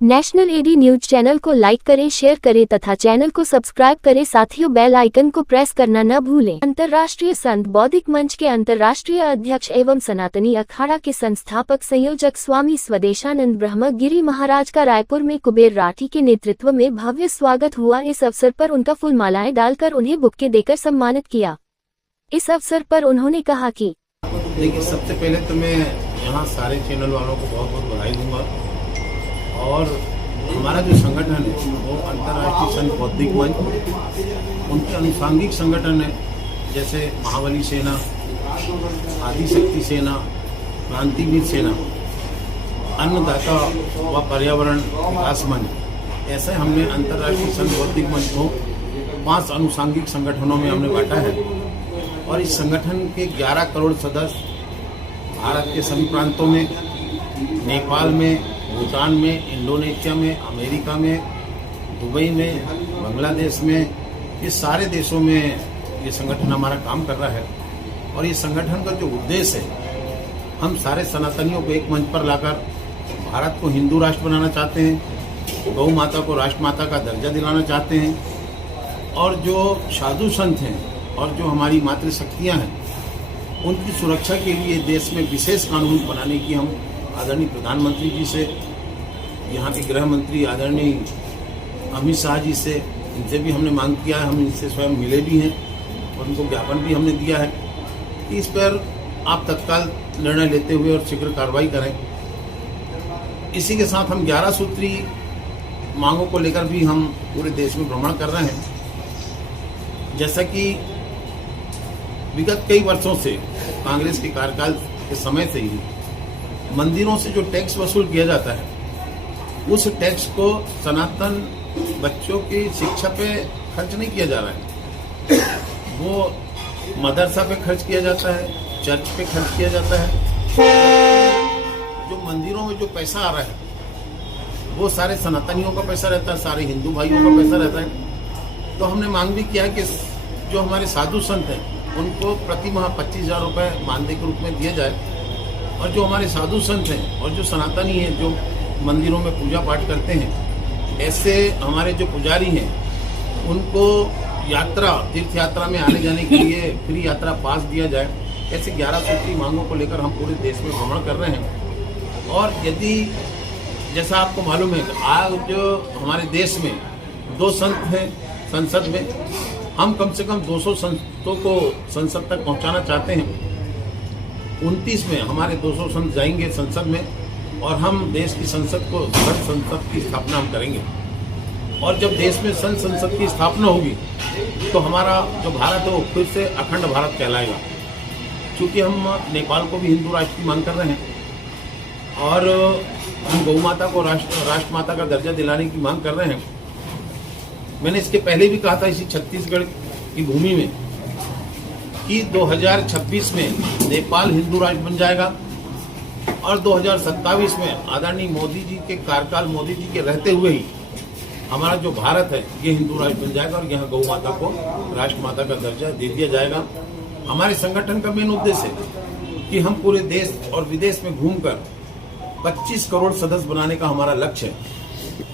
National AD news channel को like करें, share करें तथा चैनल को सब्सक्राइब करें। साथियों, बेल आइकन को प्रेस करना न भूलें। अंतर्राष्ट्रीय संत बौद्धिक मंच के अंतर्राष्ट्रीय अध्यक्ष एवं सनातनी अखाड़ा के संस्थापक संयोजक स्वामी स्वदेशानंद ब्रह्मगिरी महाराज का रायपुर में कुबेर राठी के नेतृत्व में भव्य स्वागत हुआ। इस अवसर पर उनका फूल मालाएं डालकर उन्हें बुक्के देकर सम्मानित किया। इस अवसर पर उन्होंने कहा कि देखिए, सबसे पहले तो मैं यहाँ सारे चैनल वालों को बहुत बहुत बधाई दूंगा। और हमारा जो संगठन है वो अंतर्राष्ट्रीय संत बौद्धिक मंच, उनके अनुषांगिक संगठन है, जैसे महाबली सेना, आदिशक्ति सेना, क्रांतिवीर सेना, अन्नदाता व पर्यावरण विकास मंच। ऐसे हमने अंतर्राष्ट्रीय संत बौद्धिक मंच को 5 अनुषांगिक संगठनों में हमने बांटा है। और इस संगठन के 11 करोड़ सदस्य भारत के सभी प्रांतों में, नेपाल में, भूटान में, इंडोनेशिया में, अमेरिका में, दुबई में, बांग्लादेश में, ये सारे देशों में ये संगठन हमारा काम कर रहा है। और ये संगठन का जो उद्देश्य है, हम सारे सनातनियों को एक मंच पर लाकर भारत को हिंदू राष्ट्र बनाना चाहते हैं, गौ माता को राष्ट्र माता का दर्जा दिलाना चाहते हैं, और जो साधु संत हैं और जो हमारी मातृशक्तियाँ हैं उनकी सुरक्षा के लिए देश में विशेष कानून बनाने की हम आदरणीय प्रधानमंत्री जी से, यहाँ के गृह मंत्री आदरणीय अमित शाह जी से, इनसे भी हमने मांग किया है। हम इनसे स्वयं मिले भी हैं और उनको ज्ञापन भी हमने दिया है कि इस पर आप तत्काल निर्णय लेते हुए और शीघ्र कार्रवाई करें। इसी के साथ हम 11 सूत्री मांगों को लेकर भी हम पूरे देश में भ्रमण कर रहे हैं। जैसा कि विगत कई वर्षों से कांग्रेस के कार्यकाल के समय से ही मंदिरों से जो टैक्स वसूल किया जाता है, उस टैक्स को सनातन बच्चों की शिक्षा पे खर्च नहीं किया जा रहा है। वो मदरसा पे खर्च किया जाता है, चर्च पे खर्च किया जाता है। जो मंदिरों में जो पैसा आ रहा है वो सारे सनातनियों का पैसा रहता है, सारे हिंदू भाइयों का पैसा रहता है। तो हमने मांग भी किया कि जो हमारे साधु संत हैं उनको प्रति माह 25,000 रुपये मानदेय के रूप में दिया जाए। और जो हमारे साधु संत हैं और जो सनातनी हैं, जो मंदिरों में पूजा पाठ करते हैं, ऐसे हमारे जो पुजारी हैं उनको यात्रा, तीर्थ यात्रा में आने जाने के लिए फ्री यात्रा पास दिया जाए। ऐसे 11 सूत्री मांगों को लेकर हम पूरे देश में भ्रमण कर रहे हैं। और यदि जैसा आपको मालूम है, आज जो हमारे देश में 2 संत हैं संसद में, हम कम से कम 200 संतों को संसद तक पहुंचाना चाहते हैं। 29 में हमारे 200 संत जाएंगे संसद में और हम देश की संसद को संत संसद की स्थापना हम करेंगे। और जब देश में संत संसद की स्थापना होगी तो हमारा जो भारत है वो फिर से अखंड भारत कहलाएगा। क्योंकि हम नेपाल को भी हिंदू राष्ट्र की मांग कर रहे हैं और हम गौ माता को राष्ट्र माता का दर्जा दिलाने की मांग कर रहे हैं। मैंने इसके पहले भी कहा था इसी छत्तीसगढ़ की भूमि में कि 2026 में नेपाल हिंदू राष्ट्र बन जाएगा और 2027 में आदरणीय मोदी जी के कार्यकाल, मोदी जी के रहते हुए ही हमारा जो भारत है ये हिंदू राष्ट्र बन जाएगा और यहाँ गौ माता को राष्ट्र माता का दर्जा दे दिया जाएगा। हमारे संगठन का मेन उद्देश्य है कि हम पूरे देश और विदेश में घूमकर 25 करोड़ सदस्य बनाने का हमारा लक्ष्य है।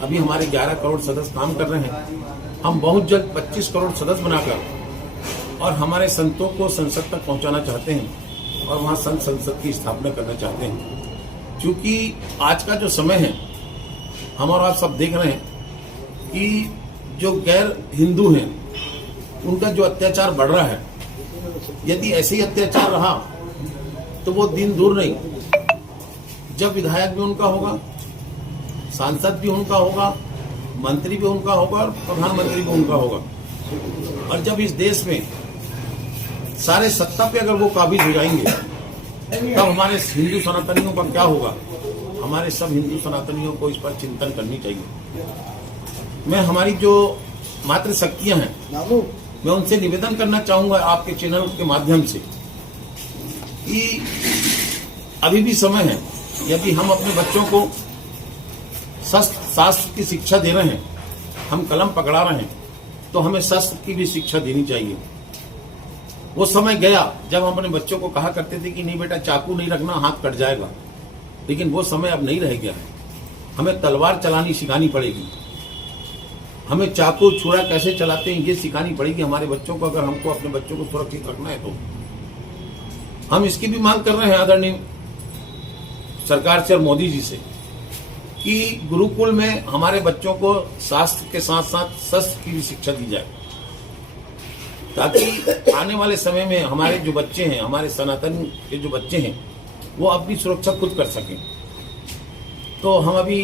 अभी हमारे 11 करोड़ सदस्य काम कर रहे हैं। हम बहुत जल्द 25 करोड़ सदस्य बनाकर और हमारे संतों को संसद तक पहुंचाना चाहते हैं और वहां संत संसद की स्थापना करना चाहते हैं। क्योंकि आज का जो समय है, हम और आप सब देख रहे हैं कि जो गैर हिंदू हैं उनका जो अत्याचार बढ़ रहा है। यदि ऐसे ही अत्याचार रहा तो वो दिन दूर नहीं, जब विधायक भी उनका होगा, सांसद भी उनका होगा, मंत्री भी उनका होगा और प्रधानमंत्री भी उनका होगा। और जब इस देश में सारे सत्ता पे अगर वो काबिज हो जाएंगे तब हमारे हिंदू सनातनियों का क्या होगा। हमारे सब हिंदू सनातनियों को इस पर चिंतन करनी चाहिए। मैं हमारी जो मातृशक्तियां हैं, मैं उनसे निवेदन करना चाहूंगा आपके चैनल के माध्यम से कि अभी भी समय है। यदि हम अपने बच्चों को शास्त्र की शिक्षा दे रहे हैं, हम कलम पकड़ा रहे हैं, तो हमें शास्त्र की भी शिक्षा देनी चाहिए। वो समय गया जब हम अपने बच्चों को कहा करते थे कि नहीं बेटा चाकू नहीं रखना, हाथ कट जाएगा। लेकिन वो समय अब नहीं रह गया है। हमें तलवार चलानी सिखानी पड़ेगी, हमें चाकू छुरा कैसे चलाते हैं ये सिखानी पड़ेगी हमारे बच्चों को, अगर हमको अपने बच्चों को सुरक्षित रखना है तो। हम इसकी भी मांग कर रहे हैं आदरणीय सरकार से और मोदी जी से कि गुरुकुल में हमारे बच्चों को शास्त्र के साथ साथ शस्त्र की भी शिक्षा दी जाए, ताकि आने वाले समय में हमारे जो बच्चे हैं, हमारे सनातन के जो बच्चे हैं, वो अपनी सुरक्षा खुद कर सकें। तो हम अभी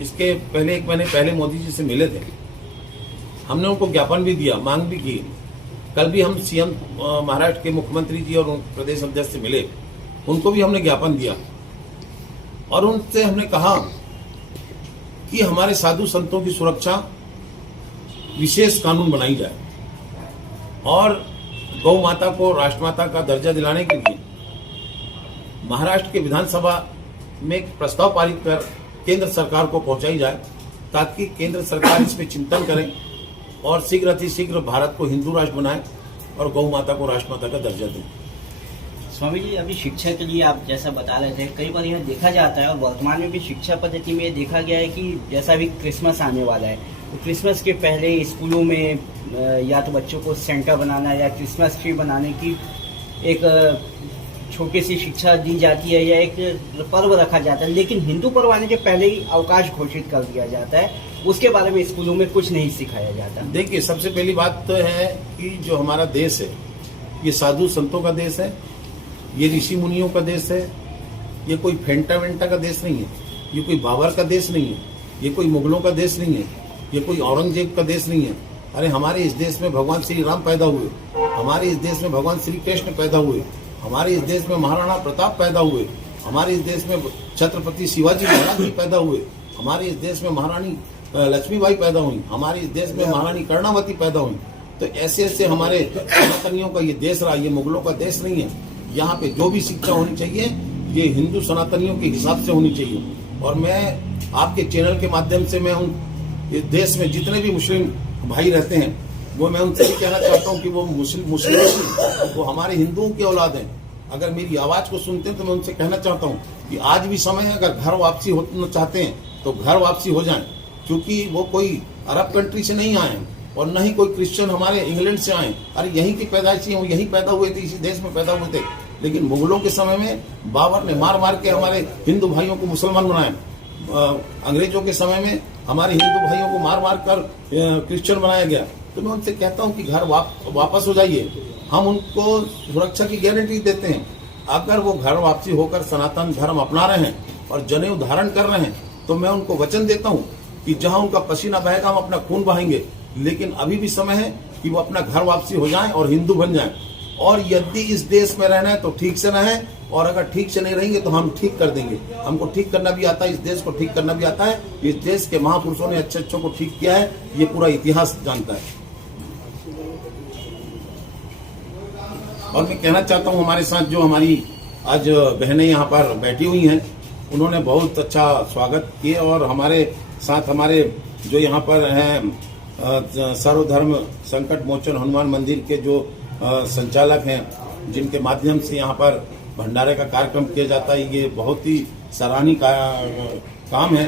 इसके पहले 1 महीने पहले मोदी जी से मिले थे, हमने उनको ज्ञापन भी दिया, मांग भी की। कल भी हम सीएम महाराष्ट्र के मुख्यमंत्री जी और प्रदेश अध्यक्ष से मिले, उनको भी हमने ज्ञापन दिया और उनसे हमने कहा कि हमारे साधु संतों की सुरक्षा विशेष कानून बनाई जाए और गौ माता को राष्ट्रमाता का दर्जा दिलाने के लिए महाराष्ट्र के विधानसभा में एक प्रस्ताव पारित कर केंद्र सरकार को पहुंचाई जाए, ताकि केंद्र सरकार इस पे चिंतन करें और शीघ्र अतिशीघ्र भारत को हिंदू राष्ट्र बनाए और गौ माता को राष्ट्रमाता का दर्जा दें। स्वामी जी, अभी शिक्षा के लिए आप जैसा बता रहे थे, कई बार यह देखा जाता है और वर्तमान में भी शिक्षा पद्धति में यह देखा गया है कि जैसा भी क्रिसमस आने वाला है, तो क्रिसमस के पहले स्कूलों में या तो बच्चों को सेंटा बनाना या क्रिसमस ट्री बनाने की एक छोटी सी शिक्षा दी जाती है या एक पर्व रखा जाता है, लेकिन हिंदू पर्व आने के पहले ही अवकाश घोषित कर दिया जाता है, उसके बारे में स्कूलों में कुछ नहीं सिखाया जाता। देखिए, सबसे पहली बात तो है कि जो हमारा देश है ये साधु संतों का देश है, ये ऋषि मुनियों का देश है, ये कोई फेंटा वेंटा का देश नहीं है, ये कोई बाबर का देश नहीं है, ये कोई मुगलों का देश नहीं है, ये कोई औरंगजेब का देश नहीं है। अरे हमारे इस देश में भगवान श्री राम पैदा हुए, हमारे इस देश में भगवान श्री कृष्ण पैदा हुए, हमारे इस देश में महाराणा प्रताप पैदा हुए, हमारे इस देश में छत्रपति शिवाजी महाराज जी पैदा हुए, हमारे इस देश में महारानी लक्ष्मीबाई पैदा हुई, हमारे इस देश में महारानी कर्णावती पैदा हुई। तो ऐसे ऐसे हमारे सनातनियों का ये देश रहा, ये मुगलों का देश नहीं है। यहाँ पे जो भी शिक्षा होनी चाहिए ये हिंदू सनातनियों के हिसाब से होनी चाहिए। और मैं आपके चैनल के माध्यम से मैं उन देश में जितने भी मुस्लिम भाई रहते हैं वो मैं उनसे भी कहना चाहता हूँ कि वो मुस्लिम वो हमारे हिंदुओं की औलाद हैं। अगर मेरी आवाज को सुनते हैं तो मैं उनसे कहना चाहता हूँ कि आज भी समय है, अगर घर वापसी होना चाहते हैं तो घर वापसी हो जाएं, क्योंकि वो कोई अरब कंट्री से नहीं आए और न ही कोई क्रिश्चियन हमारे इंग्लैंड से आए। अरे यहीं की पैदाइशी हैं, वो यहीं पैदा हुए थे, इसी देश में पैदा हुए थे। लेकिन मुगलों के समय में बाबर ने मार मार के हमारे हिंदू भाइयों को मुसलमान बनाए। अंग्रेजों के समय में हमारे हिंदू भाइयों को मार मार कर क्रिश्चियन बनाया गया। तो मैं उनसे कहता हूं कि घर वापस हो जाइए, हम उनको सुरक्षा की गारंटी देते हैं। अगर वो घर वापसी होकर सनातन धर्म अपना रहे हैं और जनेऊ धारण कर रहे हैं तो मैं उनको वचन देता हूं कि जहां उनका पसीना बहेगा हम अपना खून बहाएंगे। लेकिन अभी भी समय है कि वो अपना घर वापसी हो जाएं और हिंदू बन जाएं। और यदि इस देश में रहना है तो ठीक से रहें, और अगर ठीक से नहीं रहेंगे तो हम ठीक कर देंगे। हमको ठीक करना भी आता है, इस देश को ठीक करना भी आता है। इस देश के महापुरुषों ने अच्छे अच्छों को ठीक किया है, ये पूरा इतिहास जानता है। और मैं कहना चाहता हूं हमारे साथ जो हमारी आज बहनें यहाँ पर बैठी हुई हैं, उन्होंने बहुत अच्छा स्वागत किया। और हमारे साथ हमारे जो यहाँ पर हैं सर्वधर्म संकट मोचन हनुमान मंदिर के जो संचालक हैं, जिनके माध्यम से यहाँ पर भंडारे का कार्यक्रम किया जाता है, ये बहुत ही सराहनीय काम है।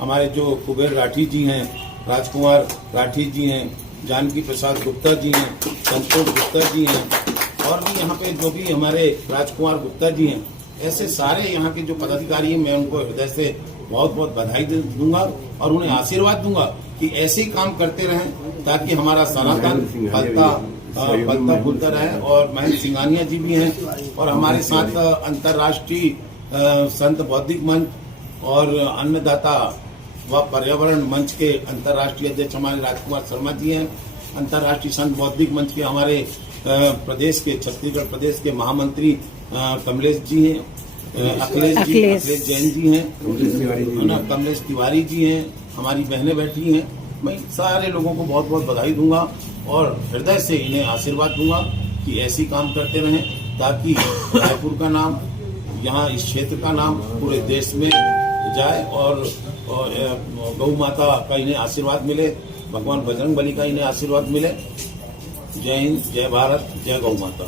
हमारे जो कुबेर राठी जी हैं, राजकुमार राठी जी हैं, जानकी प्रसाद गुप्ता जी हैं, संतोष गुप्ता जी हैं, और भी यहाँ पे जो भी हमारे राजकुमार गुप्ता जी हैं, ऐसे सारे यहाँ के जो पदाधिकारी हैं, मैं उनको हृदय से बहुत बहुत बधाई दूंगा और उन्हें आशीर्वाद दूंगा कि ऐसे ही काम करते रहें ताकि हमारा सनातन फलता फूलता रहे। और महेंद्र सिंघानिया जी भी हैं और हमारे साथ अंतर्राष्ट्रीय संत बौद्धिक मंच और अन्नदाता व पर्यावरण मंच के अंतर्राष्ट्रीय अध्यक्ष हमारे राजकुमार शर्मा जी हैं। अंतर्राष्ट्रीय संत बौद्धिक मंच के हमारे प्रदेश के छत्तीसगढ़ प्रदेश के महामंत्री कमलेश जी हैं, अखिलेश जैन जी हैं, कमलेश तिवारी जी हैं, हमारी बहनें बैठी हैं। मैं सारे लोगों को बहुत बहुत बधाई दूंगा और हृदय से इन्हें आशीर्वाद दूंगा कि ऐसी काम करते रहें ताकि रायपुर का नाम, यहाँ इस क्षेत्र का नाम पूरे देश में जाए और गौ माता का इन्हें आशीर्वाद मिले, भगवान बजरंगबली का इन्हें आशीर्वाद मिले। जय हिंद, जय भारत, जय गौ माता।